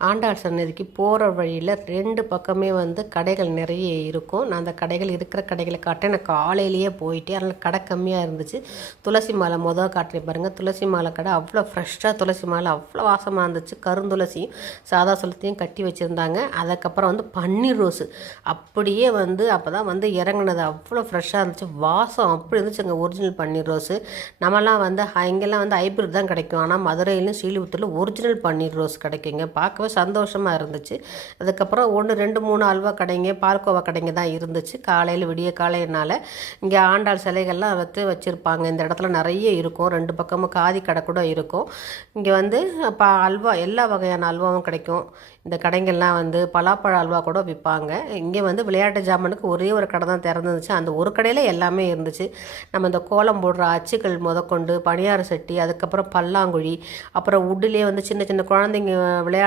ஆண்டாள் சன்னதிக்கு போகிற வழியில் 2 பக்கமே வந்து கடைகள் நிறைய இருக்கும். நான் அந்த கடைகள் இருக்கிற கடைகளை காட்டேன். நான் காலையிலேயே போயிட்டேன். அதனால் கடை கம்மியாக இருந்துச்சு. துளசி மாலை காட்டுறேன் பாருங்கள். துளசி மாலை கடை அவ்வளோ ஃப்ரெஷ்ஷாக துளசி மாலை அவ்வளோ வாசமாக இருந்துச்சு. கருந்துளசியும் சாதா துளசியும் கட்டி வச்சுருந்தாங்க. அதுக்கப்புறம் வந்து பன்னீர் ரோஸு அப்படியே வந்து அப்போ தான் வந்து இறங்குனது. அவ்வளோ ஃப்ரெஷ்ஷாக இருந்துச்சு. வாசம் அப்படி இருந்துச்சு. அங்கே ஒரிஜினல் பன்னீர் ரோஸு. நம்மலாம் வந்து இங்கெல்லாம் வந்து ஹைப்ரிட் தான் கிடைக்கும். ஆனால் மதுரையிலும் ஸ்ரீவில்லிபுத்தூரில் ஒரிஜினல் பன்னீர் ரோஸ் கிடைக்குங்க. பார்க்கவே சந்தோஷமாக இருந்துச்சு. அதுக்கப்புறம் 1, 2, 3 அல்வா கடைங்க, பால்கோவா கடைங்க தான் இருந்துச்சு. காலையில் விடிய காலையினால் இங்கே ஆண்டாள் சிலைகள்லாம் வச்சுருப்பாங்க. இந்த இடத்துல நிறைய இருக்கும். 2 பக்கமும் காதி கடை கூட இருக்கும். இங்கே வந்து அல்வா எல்லா வகையான அல்வாவும் கிடைக்கும். இந்த கடைங்கள்லாம் வந்து பலாப்பழ அல்வா கூட விற்பாங்க. இங்கே வந்து விளையாட்டு ஜாமானுக்கு ஒரே ஒரு கடை தான் திறந்துருந்துச்சு. அந்த ஒரு கடையில் எல்லாமே இருந்துச்சு. நம்ம இந்த கோலம் போடுற அச்சுக்கள் முதற்கொண்டு, பணியார சட்டி, அதுக்கப்புறம் பல்லாங்குழி, அப்புறம் உட்டுலேயே வந்து சின்ன சின்ன குழந்தைங்க விளையாடுற